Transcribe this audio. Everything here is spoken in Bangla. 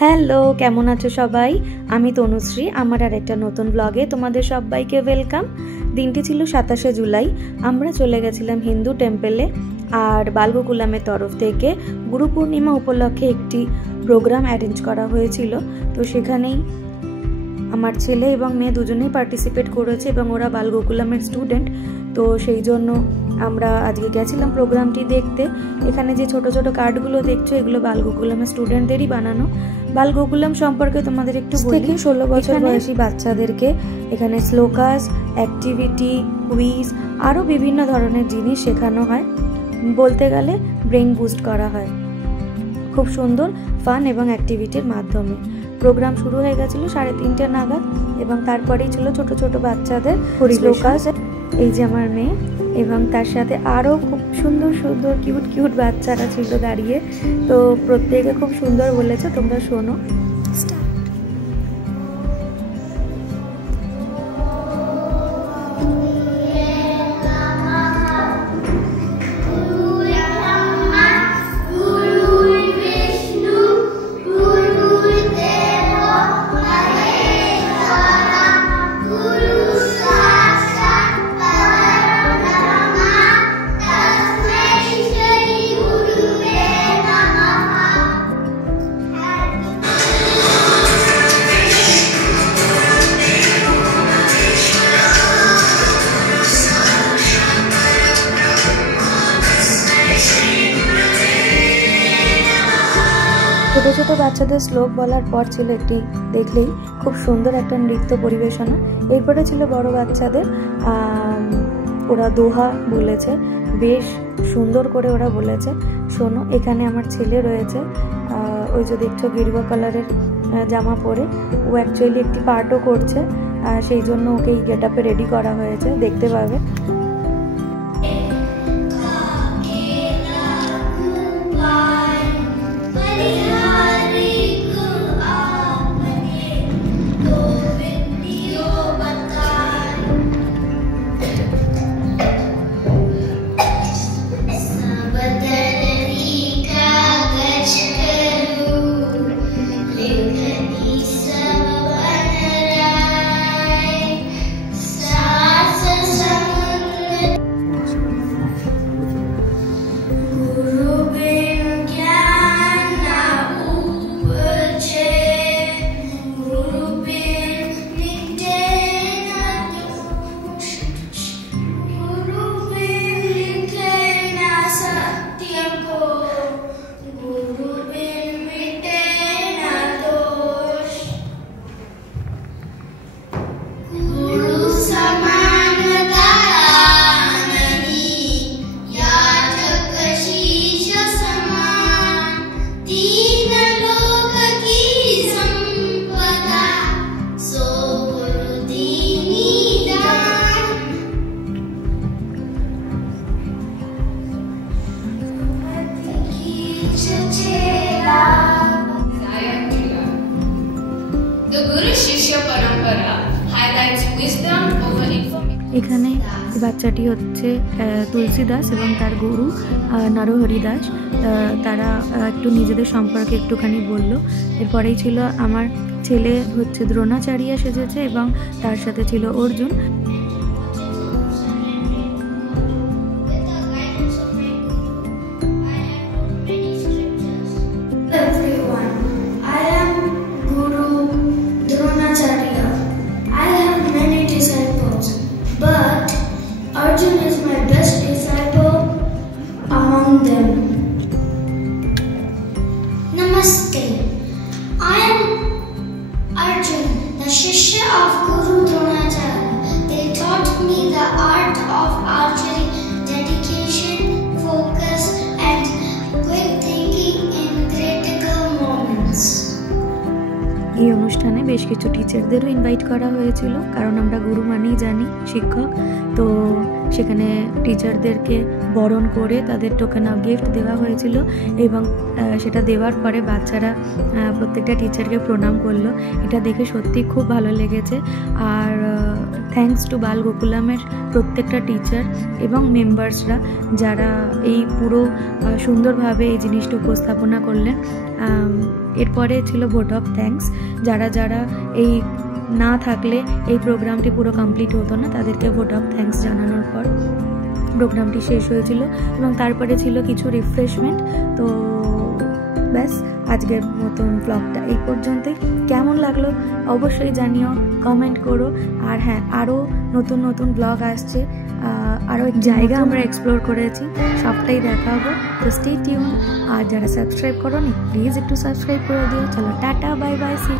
হ্যালো, কেমন আছো সবাই? আমি তনুশ্রী। আমার আর একটা নতুন ব্লগে তোমাদের সবাইকে ওয়েলকাম। দিনটি ছিল 27শে জুলাই। আমরা চলে গেছিলাম হিন্দু টেম্পলে। আর বালগোকুলামের তরফ থেকে গুরু পূর্ণিমা উপলক্ষে একটি প্রোগ্রাম অ্যারেঞ্জ করা হয়েছিল। তো সেখানেই আমার ছেলে এবং মেয়ে দুজনেই পার্টিসিপেট করেছে এবং ওরা বালগোকুলামের স্টুডেন্ট। তো সেই জন্য আমরা আজকে গেছিলাম প্রোগ্রামটি দেখতে। এখানে যে ছোট ছোট কার্ডগুলো দেখছো, এগুলো বালগোকুলামের স্টুডেন্টদেরই বানানো। বালগোকুলাম সম্পর্কে তোমাদের একটু বলি। 16 বছর বয়সী বাচ্চাদেরকে এখানে শ্লোকাস, অ্যাক্টিভিটি, কুইজ আরও বিভিন্ন ধরনের জিনিস শেখানো হয়। বলতে গেলে ব্রেইন বুস্ট করা হয় খুব সুন্দর ফান এবং অ্যাক্টিভিটির মাধ্যমে। প্রোগ্রাম শুরু হয়ে গেছিল 3:30 নাগাদ এবং তারপরেই ছিল ছোট ছোট বাচ্চাদের শ্লোকাস। এই যে আমার মেয়ে এবং তার সাথে আরও খুব সুন্দর সুন্দর কিউট বাচ্চারা ছিল দাঁড়িয়ে। তো প্রত্যেকে খুব সুন্দর বলেছে, তোমরা শোনো। ছোটো ছোটো বাচ্চাদের শ্লোক বলার পর ছিল একটি দেখলেই খুব সুন্দর একটা নৃত্য পরিবেশনা। এরপরে ছিল বড় বাচ্চাদের, ওরা দোহা বলেছে, বেশ সুন্দর করে ওরা বলেছে। শোনো, এখানে আমার ছেলে রয়েছে, ওই যে দেখছো গেরুয়া কালারের জামা পরে, ও অ্যাকচুয়ালি একটি পার্টও করছে, সেই জন্য ওকে এই গেট আপে রেডি করা হয়েছে, দেখতে পাবে। এখানে বাচ্চাটি হচ্ছে তুলসী দাস এবং তার গুরু নরহরি দাস। তারা একটু নিজেদের সম্পর্কে একটুখানি বলল। এরপরেই ছিল আমার ছেলে হচ্ছে দ্রোণাচার্য সেজেছে এবং তার সাথে ছিল Arjun. Arjun is my best disciple among them. Namaste. I am Arjun, the Shishya of Guru Dronacharya. They taught me the art of archery, dedication, focus, and quick thinking in critical moments. এই অনুষ্ঠানে বেশ কিছু টিচারদেরও ইনভাইট করা হয়েছিল, কারণ আমরা গুরু মানেই জানি শিক্ষক। তো সেখানে টিচারদেরকে বরণ করে তাদের টোকেন অফ গিফট দেওয়া হয়েছিল এবং সেটা দেওয়ার পরে বাচ্চারা প্রত্যেকটা টিচারকে প্রণাম করলো। এটা দেখে সত্যি খুব ভালো লেগেছে। আর থ্যাঙ্কস টু বালগোকুলামের প্রত্যেকটা টিচার এবং মেম্বার্সরা যারা এই পুরো সুন্দরভাবে এই জিনিসটা উপস্থাপনা করলেন। এরপরে ছিল ভোট অফ থ্যাঙ্কস, যারা যারা এই না থাকলে এই প্রোগ্রামটি পুরো কমপ্লিট হতো না, তাদেরকে ভোট অফ থ্যাঙ্কস জানানোর পর প্রোগ্রামটি শেষ হয়েছিল এবং তারপরে ছিল কিছু রিফ্রেশমেন্ট। তো ব্যাস, আজকের মতন ব্লগটা এই পর্যন্তই। কেমন লাগলো অবশ্যই জানিও, কমেন্ট করো। আর হ্যাঁ, আরও নতুন নতুন ব্লগ আসছে, আরও জায়গা আমরা এক্সপ্লোর করেছি, সবটাই দেখাবো। তো স্টে টিউন। আর যারা সাবস্ক্রাইব করোনি প্লিজ একটু সাবস্ক্রাইব করে দিও। চলো টাটা, বাই বাই, সি।